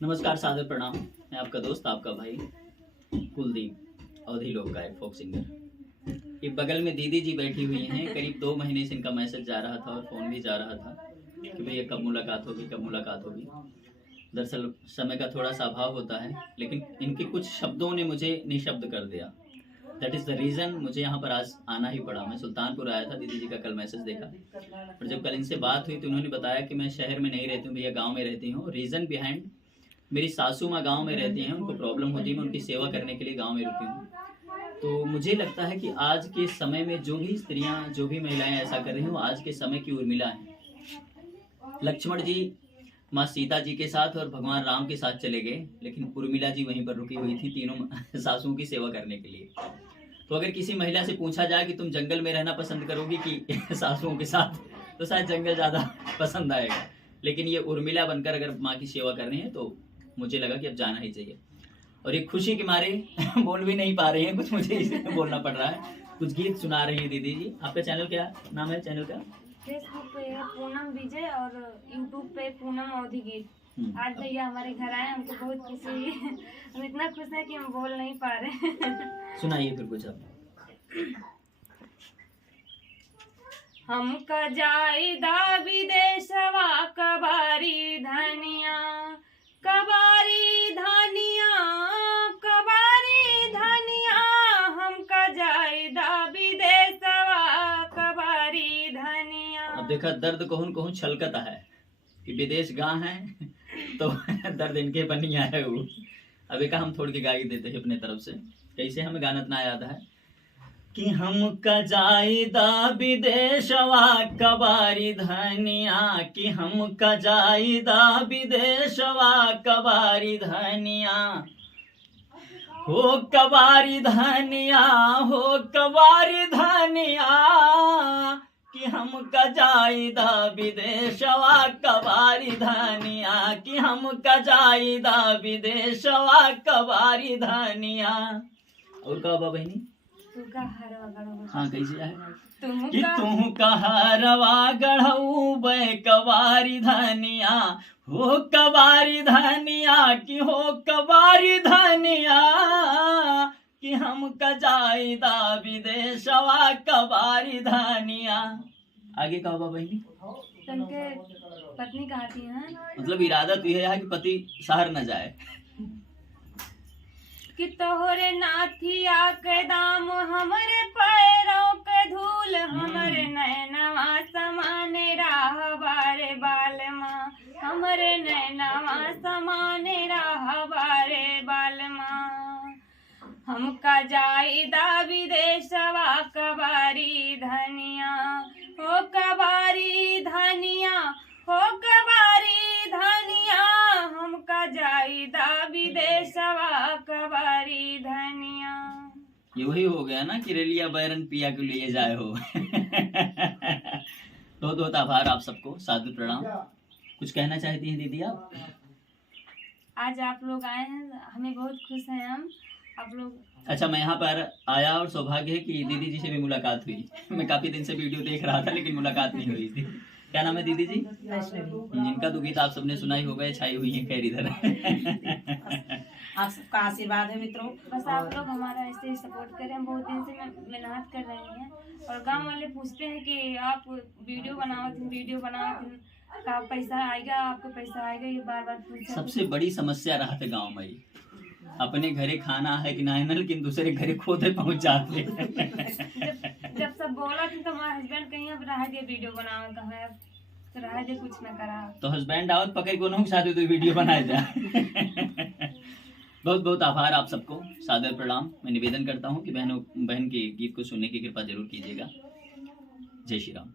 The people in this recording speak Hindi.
नमस्कार, सादर प्रणाम। मैं आपका दोस्त, आपका भाई कुलदीप, अवधी लोक गायक, फोक सिंगर। ये बगल में दीदी जी बैठी हुई हैं। करीब 2 महीने से इनका मैसेज जा रहा था और फ़ोन भी जा रहा था कि भैया कब मुलाकात होगी, कब मुलाकात होगी। दरअसल समय का थोड़ा सा अभाव होता है, लेकिन इनके कुछ शब्दों ने मुझे निःशब्द कर दिया। दैट इज़ द रीज़न मुझे यहाँ पर आज आना ही पड़ा। मैं सुल्तानपुर आया था, दीदी जी का कल मैसेज देखा और जब कल इनसे बात हुई तो उन्होंने बताया कि मैं शहर में नहीं रहती हूँ भैया, गाँव में रहती हूँ। रीज़न बिहाइंड, मेरी सासू माँ गांव में रहती हैं, उनको प्रॉब्लम होती है, मैं उनकी सेवा करने के लिए गांव में रुकी हूँ। तो मुझे लगता है कि आज के समय में जो भी स्त्रियां, जो भी महिलाएं ऐसा कर रही हैं, वो आज के समय की उर्मिला हैं। लक्ष्मण जी माँ सीता जी के साथ और भगवान राम के साथ चले गए, लेकिन उर्मिला जी वहीं पर रुकी हुई थी तीनों सासुओं की सेवा करने के लिए। तो अगर किसी महिला से पूछा जाए कि तुम जंगल में रहना पसंद करोगी कि सासुओं के साथ, तो शायद जंगल ज़्यादा पसंद आएगा। लेकिन ये उर्मिला बनकर अगर माँ की सेवा करनी है तो मुझे लगा कि अब जाना ही चाहिए। और ये खुशी के मारे बोल भी नहीं पा रही हैं, कुछ मुझे इसलिए बोलना पड़ रहा है। कुछ गीत सुना रही हैं दीदी जी। आपका चैनल क्या नाम है? चैनल का फेसबुक पे पूनम विजय और यूट्यूब पे पूनम अवधी गीत। आज भैया हमारे घर आए, हमको बहुत खुशी हुई। हम इतना खुश हैं कि हम बोल नहीं पा रहे। सुनाइए फिर कुछ आप। हमका जायदा विदेशवा कबारी धनिया, कबारी धनिया, कबारी धनिया। हमका जायदा विदेशवा कबारी धनिया। अब देखा, दर्द कहूँ कहूँ छलकता है कि विदेश गाँ है तो दर्द इनके बनिया है वो। अब एक हम थोड़ के गा ही देते हैं अपने तरफ से। कैसे हमें गाना इतना याद है कि हम कजाइदा विदेशवा कबारी धनिया, कि हम कजाइदा विदेशवा कबारी धनिया। हो कबारी धनिया, हो कबारी धनिया, कि हम कजाइदा विदेशवा कबारी धनिया, कि हम कजाइदा विदेशवा कबारी धनिया। और का बाबा बहनी? हाँ, कैसे है कि तुम कहरवा गढ़ऊ बे कबारी धनिया, हो कबारी धनिया, कि हो कबारी धनिया, कि हम कजाइदा विदेशवा कबारी धनिया। आगे कहा बाबा बहनी? तनके पत्नी कहती हैं, मतलब इरादा तो यह है कि पति शहर न जाए। कि तोहरे नाथिया के दाम, हमरे पैरों के धूल, हमरे नैनवा समाने राहबारे बालमा, हमरे नैनवा समाने राहबारे बालमा। हमका जायदा विदेशवा कबारी धनिया, हो कबारी धनिया, हो कबारी धनिया। हमका जायदा विदेशवा कबारी धनिया। ये वही हो गया ना कि रेलिया बैरन पिया के लिए जाए हो। बहुत आभार आप सबको, सादर प्रणाम। कुछ कहना चाहती हैं दीदी आप? आज आप लोग आए हैं, हमें बहुत खुश हैं हम। आप लोग अच्छा, मैं यहाँ पर आया और सौभाग्य है कि दीदी जी से भी मुलाकात हुई। मैं काफी दिन से वीडियो देख रहा था लेकिन मुलाकात नहीं हुई थी। क्या नाम है दीदी जी? जिनका तो गीत आप सबने सुना ही होगा, छाई हुई है खैर इधर। आप सबका आशीर्वाद है मित्रों। बस आप लोग हमारा ऐसे ही सपोर्ट करें। हम बहुत दिन से मेहनत कर रहे हैं और गांव वाले पूछते हैं कि आप वीडियो बनाओ, का पैसा आएगा, आपको पैसा आएगा, ये बार बार पूछते। सबसे बड़ी समस्या रहा था गाँव में, अपने घरे खाना है कि ना, लेकिन दूसरे घरे खोदे पहुंच जाते। जब सब बोला तो हमारे हस्बैंड कहीं अब रह दे वीडियो बनावे, कहा तो रह दे, कुछ न करा। तो हस्बैंड आवत पकड़ को नहीं साथ तो वीडियो बनाए जा। बहुत आभार आप सबको, सादर प्रणाम। मैं निवेदन करता हूँ कि बहन के गीत को सुनने की कृपा जरूर कीजिएगा। जय श्री राम।